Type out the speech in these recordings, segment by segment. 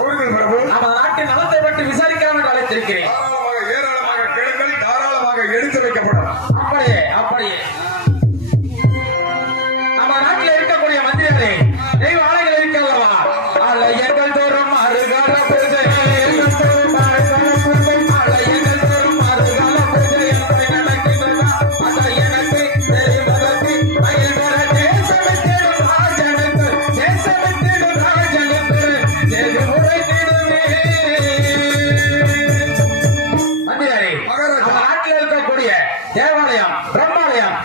கூறுங்கள் பிரபு நம்ம நாட்டின் நலத்தை பற்றி விசாரிக்கலாம் என்று அழைத்திருக்கிறேன்.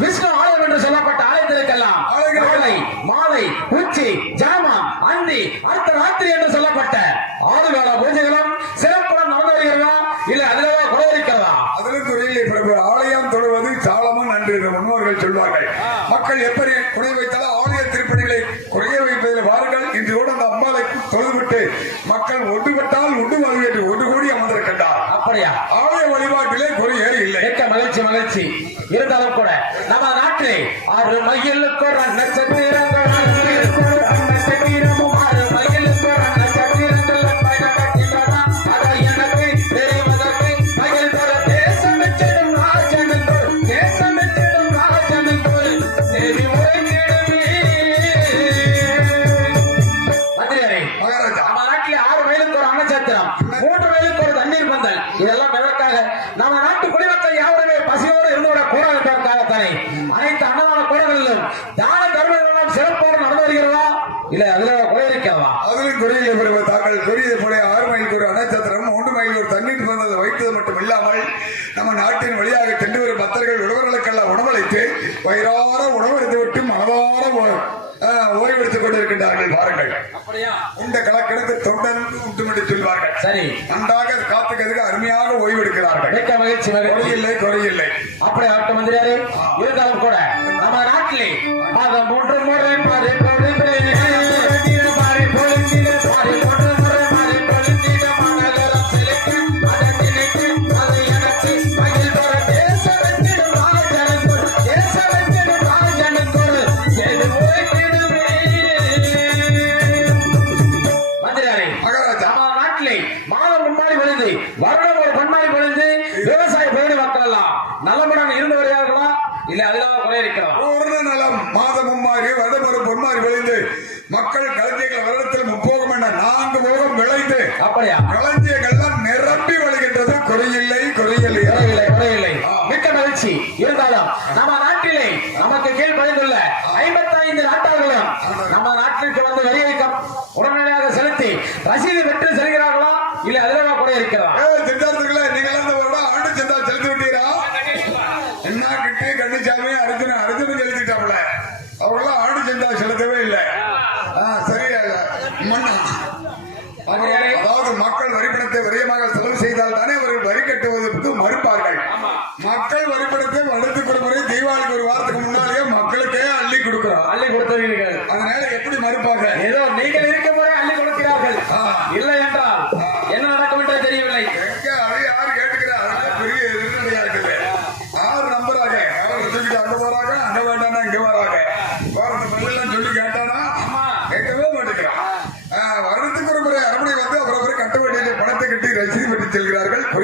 விஷ்ணு ஆலயம் என்று சொல்லப்பட்ட ஆலயங்களுக்கெல்லாம் காலை மாலை உச்சி ஜாமா அந்தி அர்த்த ராத்திரி என்று சொல்லப்பட்ட ஆறு கால பூஜை வயிறார உணவு விட்டு மனதார ஓய்வெடுத்துக் கொண்டிருக்கின்றார்கள். பாருங்கள் உண்ட கலக்கெடுத்து தொண்டர்ந்து உண்டும் என்று சொல்வார்கள். சரி. நன்றாக காத்துக்கிறதுக்கு அருமையாக ஓய்வெடுக்கிறார்கள் மிக்க மகிழ்ச்சி குறையில்லை குறையில்லை. அப்படி ஆட்ட மந்திரியாரே? வரவில்லை மாதம் முன்னாடி விழுந்து வருடம் ஒரு முன்னாடி விழுந்து விவசாய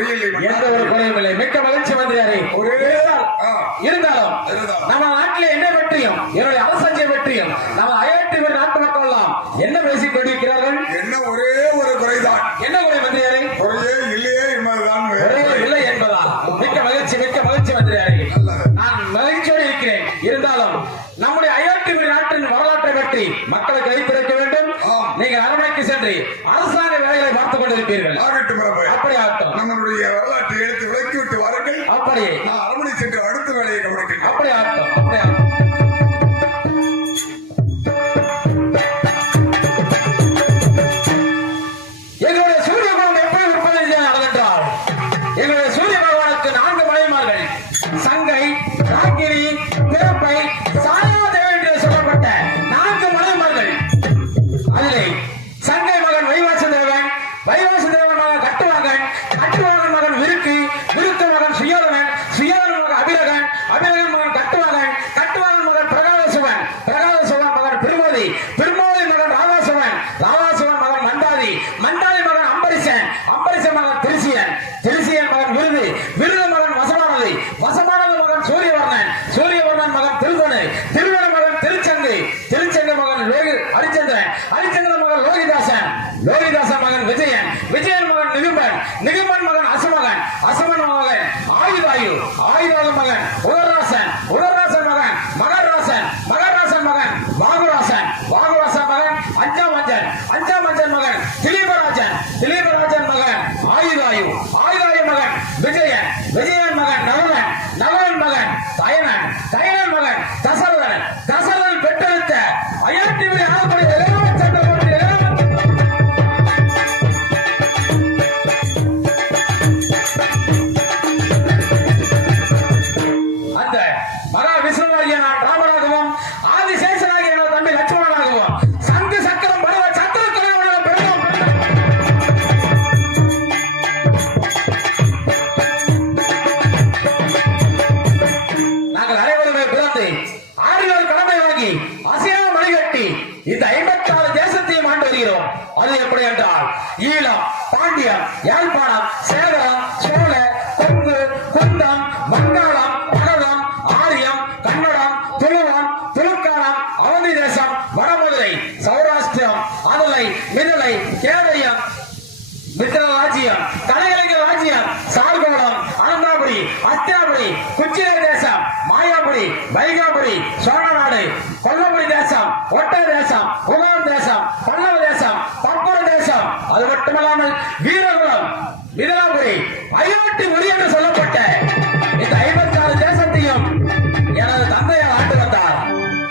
really like அம்பரிசமான திருச்சியன் யாழ்ப்பாணம் சேலம் சோழ கொங்கு குந்தம் வங்காளம் பரதம் ஆரியம் கன்னடம் துளுவம் துலுக்கானம் அவதி தேசம் வடமதுரை சௌராஷ்டிரம் அதலை மிதலை கேவயம் மித்திர ராஜ்யம் கலைகலைஞர் ராஜ்யம் சால்கோணம் அனந்தாபுரி அத்தியாபுரி குச்சிலை தேசம் மாயாபுரி வைகை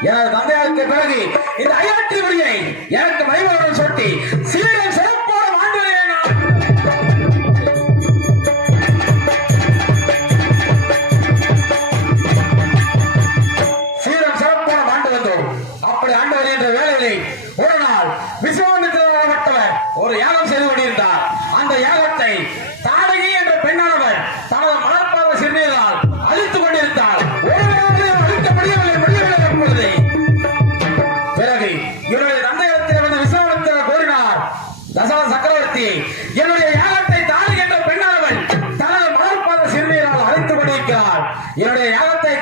எனது தந்தையாருக்கு பிறகு இந்த ஐயாற்றி மொழியை எனக்கு மறைமுகம் சொல்லி சீரன் என்னுடைய யாகத்தை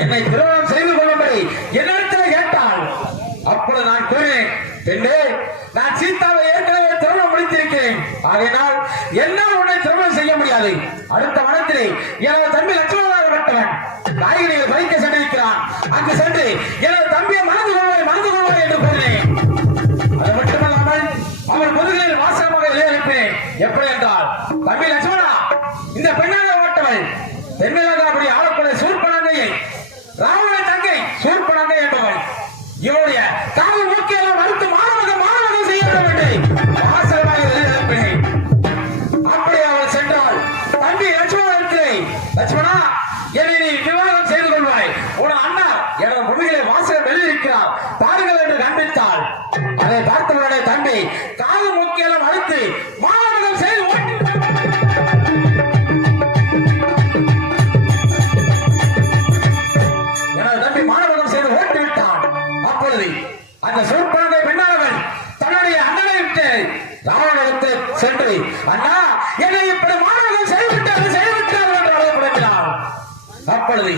என்னை திருமணம் செய்து கொள்ளும்படி என்னிடத்தில் கேட்டால் அப்பொழுது நான் கூறினேன் பெண்ணே நான் சீதாவை ஏற்கனவே திருமணம் முடித்திருக்கிறேன். ஆகையினால் என்ன உன்னை திருமணம் செய்ய முடியாது. அடுத்த வனத்திலே எனது தம்பி லட்சுமணன் நாயகனை பறிக்க அப்பொழுது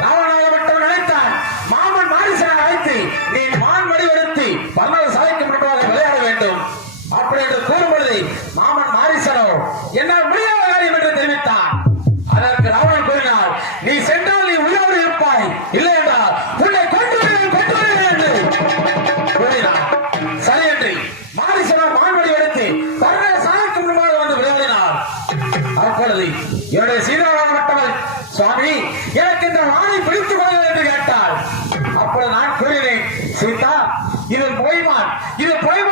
ராமநாயகம் நினைத்தான் மாமன் மாரிசனை அழைத்து நீ மான் வடிவெடுத்து பரம You didn't play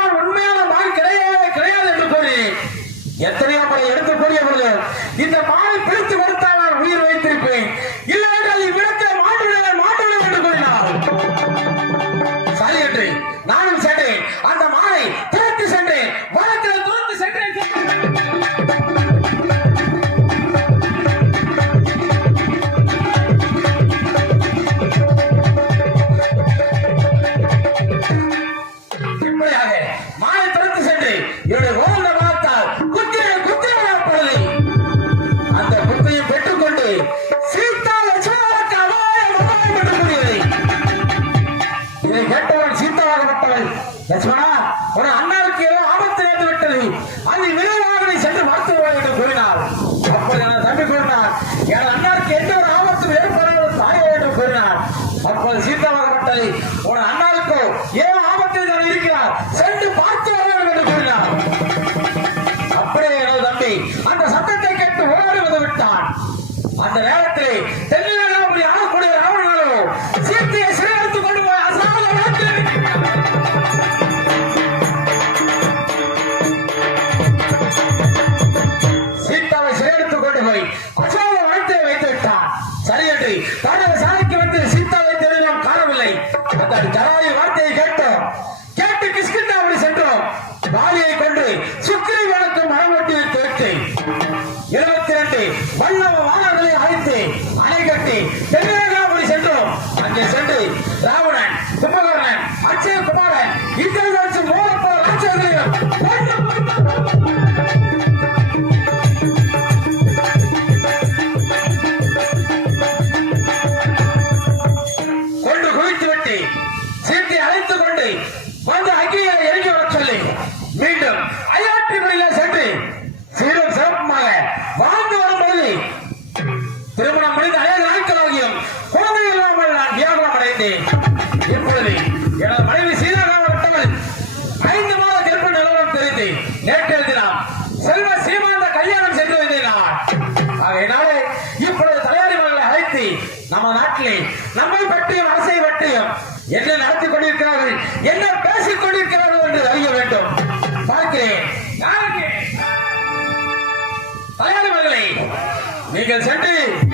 medical center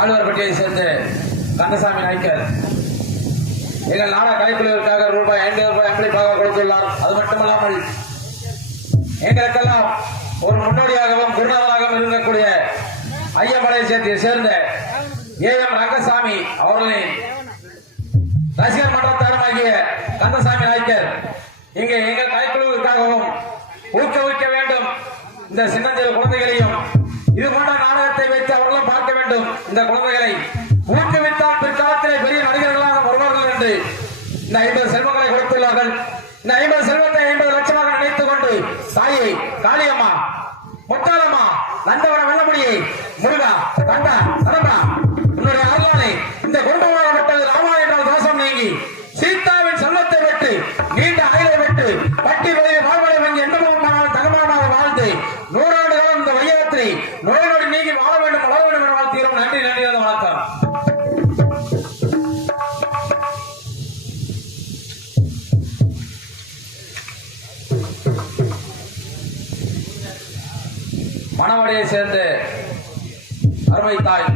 மாணவர்பட்டியை சேர்ந்த கந்தசாமி நாய்க்கர். எங்கள் நாடா கலைக்குழுவிற்காக ரூபாய் ஐந்து ரூபாய் அன்பளிப்பாக கொடுத்துள்ளார். அது மட்டுமல்லாமல் எங்களுக்கெல்லாம் ஒரு முன்னோடியாகவும் குருநாதராகவும் இருக்கக்கூடிய ஐயப்படையை சேர்ந்த சேர்ந்த ஏ எம் ரங்கசாமி அவர்களின் வேண்டும் இந்த குழந்தைகளை ஊக்குவித்தால் பிற்காலத்திலே பெரிய நடிகர்களாக வருவார்கள் என்று இந்த ஐம்பது மணவடையை சேர்ந்த அருமை தாய்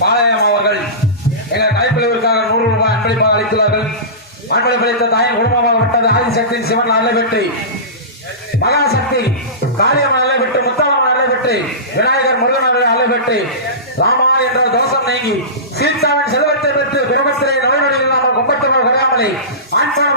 பாளையம் அவர்கள் எங்கள் கலைப்பிரிவிற்காக நூறு ரூபாய் அன்பளிப்பாக அளித்துள்ளார்கள். அன்பளிப்பளித்த தாயின் குடும்பமாக விட்டது. ஆதிசக்தி சிவன் நல்ல வெற்றி. மகாசக்தி காளியம்மன் நல்ல வெற்றி. முத்தாளம்மன் நல்ல வெற்றி. விநாயகர் முருகன் அவர்கள் நல்ல வெற்றி. ராமா என்ற தோஷம் நீங்கி சீதாவின் செல்வத்தை பெற்று குடும்பத்திலே நோய் நொடியில் நாம் கும்பத்தமிழ் குறையாமலே ஆண்பாடு